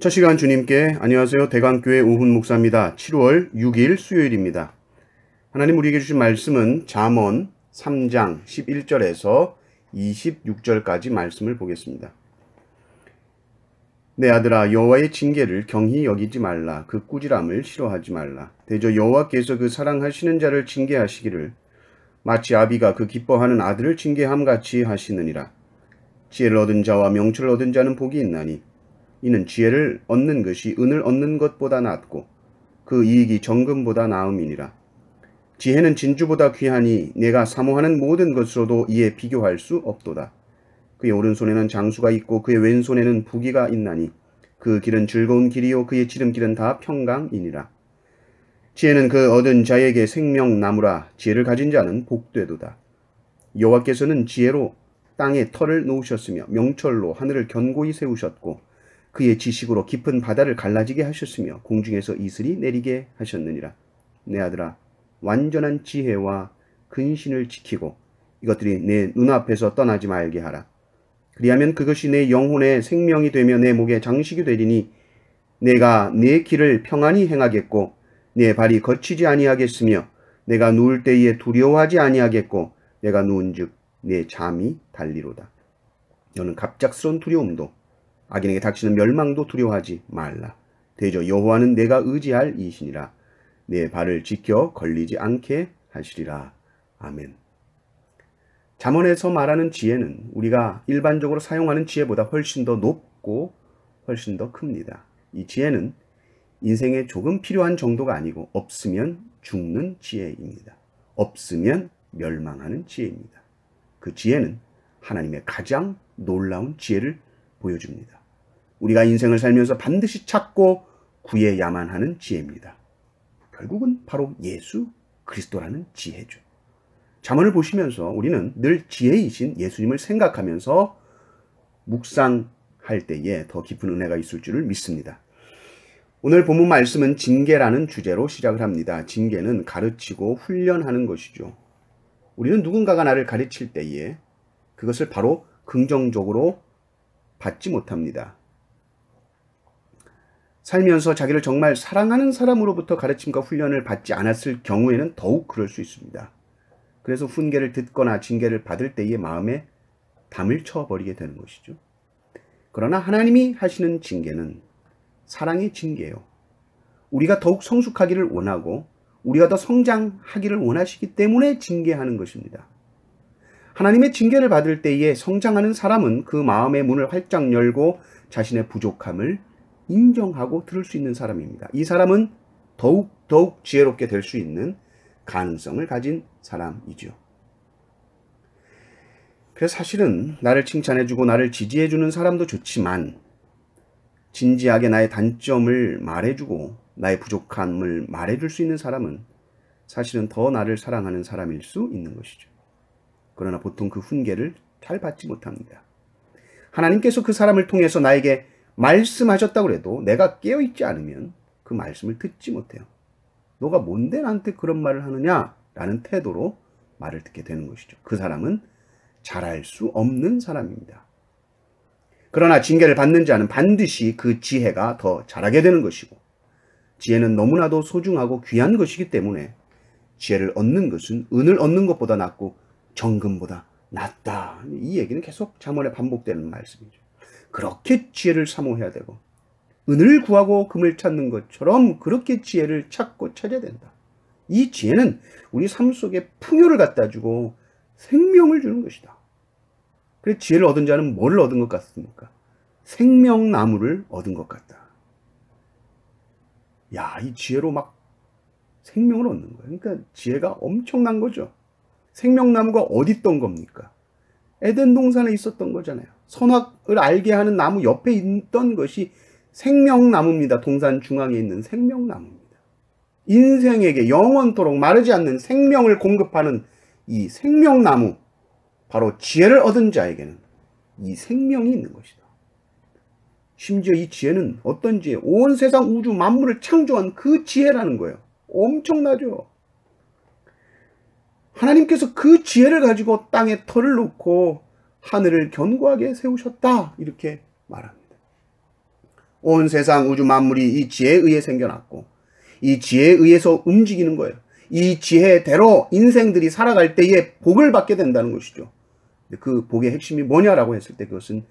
첫 시간 주님께 안녕하세요. 대강교회 우훈 목사입니다. 7월 6일 수요일입니다. 하나님 우리에게 주신 말씀은 잠언 3장 11절에서 26절까지 말씀을 보겠습니다. 내 아들아, 여호와의 징계를 경히 여기지 말라. 그 꾸지람을 싫어하지 말라. 대저 여호와께서 그 사랑하시는 자를 징계하시기를 마치 아비가 그 기뻐하는 아들을 징계함같이 하시느니라. 지혜를 얻은 자와 명철을 얻은 자는 복이 있나니 이는 지혜를 얻는 것이 은을 얻는 것보다 낫고 그 이익이 정금보다 나음이니라. 지혜는 진주보다 귀하니 내가 사모하는 모든 것으로도 이에 비교할 수 없도다. 그의 오른손에는 장수가 있고 그의 왼손에는 부귀가 있나니 그 길은 즐거운 길이요 그의 지름길은 다 평강이니라. 지혜는 그 얻은 자에게 생명나무라. 지혜를 가진 자는 복되도다. 여호와께서는 지혜로 땅에 터를 놓으셨으며 명철로 하늘을 견고히 세우셨고 그의 지식으로 깊은 바다를 갈라지게 하셨으며 공중에서 이슬이 내리게 하셨느니라. 내 아들아, 완전한 지혜와 근신을 지키고 이것들이 내 눈앞에서 떠나지 말게 하라. 그리하면 그것이 내 영혼의 생명이 되며 내 목의 장식이 되리니 내가 내 길을 평안히 행하겠고 내 발이 거치지 아니하겠으며 내가 누울 때에 두려워하지 아니하겠고 내가 누운즉 내 잠이 달리로다. 너는 갑작스러운 두려움도 악인에게 닥치는 멸망도 두려워하지 말라. 대저 여호와는 내가 의지할 이시니라. 내 발을 지켜 걸리지 않게 하시리라. 아멘. 잠언에서 말하는 지혜는 우리가 일반적으로 사용하는 지혜보다 훨씬 더 높고 훨씬 더 큽니다. 이 지혜는 인생에 조금 필요한 정도가 아니고 없으면 죽는 지혜입니다. 없으면 멸망하는 지혜입니다. 그 지혜는 하나님의 가장 놀라운 지혜를 보여줍니다. 우리가 인생을 살면서 반드시 찾고 구해야만 하는 지혜입니다. 결국은 바로 예수 그리스도라는 지혜죠. 잠언을 보시면서 우리는 늘 지혜이신 예수님을 생각하면서 묵상할 때에 더 깊은 은혜가 있을 줄을 믿습니다. 오늘 본문 말씀은 징계라는 주제로 시작을 합니다. 징계는 가르치고 훈련하는 것이죠. 우리는 누군가가 나를 가르칠 때에 그것을 바로 긍정적으로 받지 못합니다. 살면서 자기를 정말 사랑하는 사람으로부터 가르침과 훈련을 받지 않았을 경우에는 더욱 그럴 수 있습니다. 그래서 훈계를 듣거나 징계를 받을 때의 마음에 담을 쳐버리게 되는 것이죠. 그러나 하나님이 하시는 징계는 사랑의 징계예요. 우리가 더욱 성숙하기를 원하고 우리가 더 성장하기를 원하시기 때문에 징계하는 것입니다. 하나님의 징계를 받을 때에 성장하는 사람은 그 마음의 문을 활짝 열고 자신의 부족함을 인정하고 들을 수 있는 사람입니다. 이 사람은 더욱 지혜롭게 될 수 있는 가능성을 가진 사람이죠. 그래서 사실은 나를 칭찬해주고 나를 지지해주는 사람도 좋지만 진지하게 나의 단점을 말해주고 나의 부족함을 말해줄 수 있는 사람은 사실은 더 나를 사랑하는 사람일 수 있는 것이죠. 그러나 보통 그 훈계를 잘 받지 못합니다. 하나님께서 그 사람을 통해서 나에게 말씀하셨다고 해도 내가 깨어있지 않으면 그 말씀을 듣지 못해요. 너가 뭔데 나한테 그런 말을 하느냐? 라는 태도로 말을 듣게 되는 것이죠. 그 사람은 잘할 수 없는 사람입니다. 그러나 징계를 받는 자는 반드시 그 지혜가 더 잘하게 되는 것이고 지혜는 너무나도 소중하고 귀한 것이기 때문에 지혜를 얻는 것은 은을 얻는 것보다 낫고 정금보다 낫다. 이 얘기는 계속 잠언에 반복되는 말씀이죠. 그렇게 지혜를 사모해야 되고 은을 구하고 금을 찾는 것처럼 그렇게 지혜를 찾고 찾아야 된다. 이 지혜는 우리 삶 속에 풍요를 갖다 주고 생명을 주는 것이다. 그래서 지혜를 얻은 자는 뭘 얻은 것 같습니까? 생명나무를 얻은 것 같다. 야, 이 지혜로 막 생명을 얻는 거예요. 그러니까 지혜가 엄청난 거죠. 생명나무가 어디 있던 겁니까? 에덴 동산에 있었던 거잖아요. 선악을 알게 하는 나무 옆에 있던 것이 생명나무입니다. 동산 중앙에 있는 생명나무입니다. 인생에게 영원토록 마르지 않는 생명을 공급하는 이 생명나무, 바로 지혜를 얻은 자에게는 이 생명이 있는 것이다. 심지어 이 지혜는 어떤 지혜? 온 세상 우주 만물을 창조한 그 지혜라는 거예요. 엄청나죠? 하나님께서 그 지혜를 가지고 땅에 털을 놓고 하늘을 견고하게 세우셨다. 이렇게 말합니다. 온 세상 우주 만물이 이 지혜에 의해 생겨났고 이 지혜에 의해서 움직이는 거예요. 이 지혜대로 인생들이 살아갈 때에 복을 받게 된다는 것이죠. 그 복의 핵심이 뭐냐라고 했을 때 그것은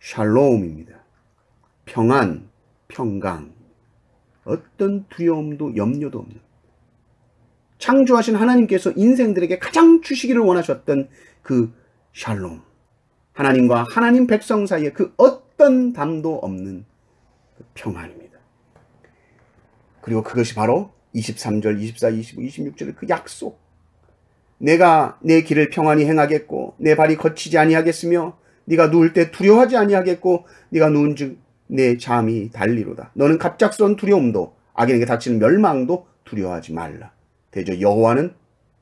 샬롬입니다. 평안, 평강, 어떤 두려움도 염려도 없는, 창조하신 하나님께서 인생들에게 가장 주시기를 원하셨던 그 샬롬, 하나님과 하나님 백성 사이에 그 어떤 담도 없는 그 평안입니다. 그리고 그것이 바로 23절, 24, 25, 26절의 그 약속. 내가 내 길을 평안히 행하겠고 내 발이 거치지 아니하겠으며 네가 누울 때 두려워하지 아니하겠고 네가 누운즉 내 잠이 달리로다. 너는 갑작스러운 두려움도 악인에게 닥치는 멸망도 두려워하지 말라. 대저 여호와는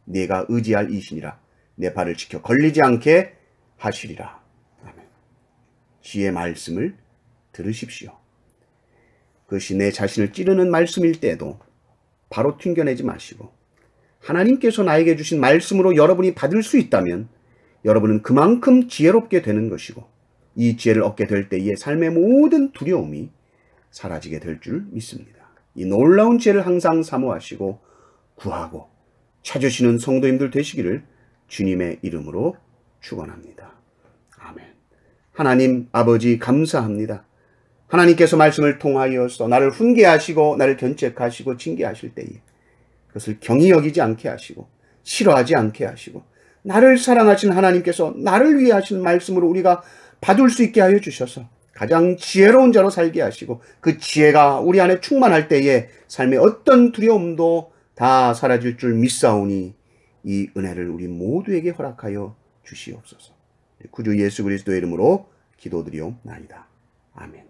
네가 의지할 이신이라. 내 발을 지켜 걸리지 않게 하시리라. 아멘. 주의 말씀을 들으십시오. 그것이 내 자신을 찌르는 말씀일 때에도 바로 튕겨내지 마시고 하나님께서 나에게 주신 말씀으로 여러분이 받을 수 있다면 여러분은 그만큼 지혜롭게 되는 것이고 이 지혜를 얻게 될 때에 삶의 모든 두려움이 사라지게 될 줄 믿습니다. 이 놀라운 지혜를 항상 사모하시고 구하고 찾으시는 성도님들 되시기를 주님의 이름으로 축원합니다. 아멘. 하나님 아버지 감사합니다. 하나님께서 말씀을 통하여서 나를 훈계하시고 나를 견책하시고 징계하실 때에 그것을 경히 여기지 않게 하시고 싫어하지 않게 하시고 나를 사랑하신 하나님께서 나를 위해 하신 말씀으로 우리가 받을 수 있게 하여 주셔서 가장 지혜로운 자로 살게 하시고 그 지혜가 우리 안에 충만할 때에 삶의 어떤 두려움도 다 사라질 줄 믿사오니 이 은혜를 우리 모두에게 허락하여 주시옵소서. 구주 예수 그리스도의 이름으로 기도드리옵나이다. 아멘.